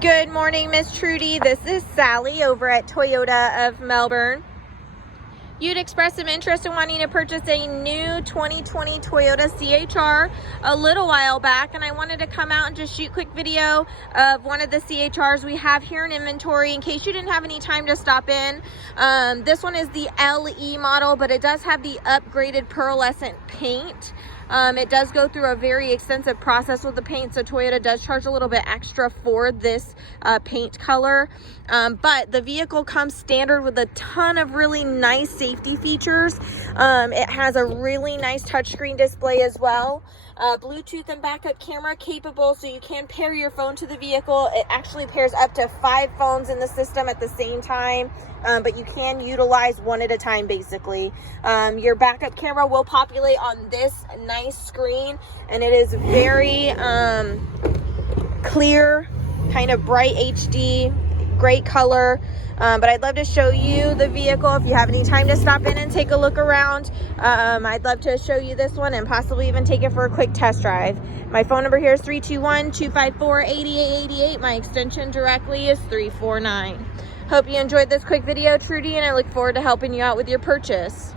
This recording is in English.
Good morning, Miss Trudy. This is Sally over at Toyota of Melbourne. You'd expressed some interest in wanting to purchase a new 2020 Toyota CHR a little while back, and I wanted to come out and just shoot a quick video of one of the CHRs we have here in inventory in case you didn't have any time to stop in. This one is the LE model, but it does have the upgraded pearlescent paint. It does go through a very extensive process with the paint, so Toyota does charge a little bit extra for this paint color. But the vehicle comes standard with a ton of really nice safety features. It has a really nice touchscreen display as well. Bluetooth and backup camera capable, so you can pair your phone to the vehicle. It actually pairs up to 5 phones in the system at the same time, but you can utilize one at a time basically. Your backup camera will populate on this nice screen, and it is very clear, kind of bright HD, great color. But I'd love to show you the vehicle if you have any time to stop in and take a look around. I'd love to show you this one and possibly even take it for a quick test drive. My phone number here is 321-254-8888. My extension directly is 349. Hope you enjoyed this quick video, Trudy, and I look forward to helping you out with your purchase.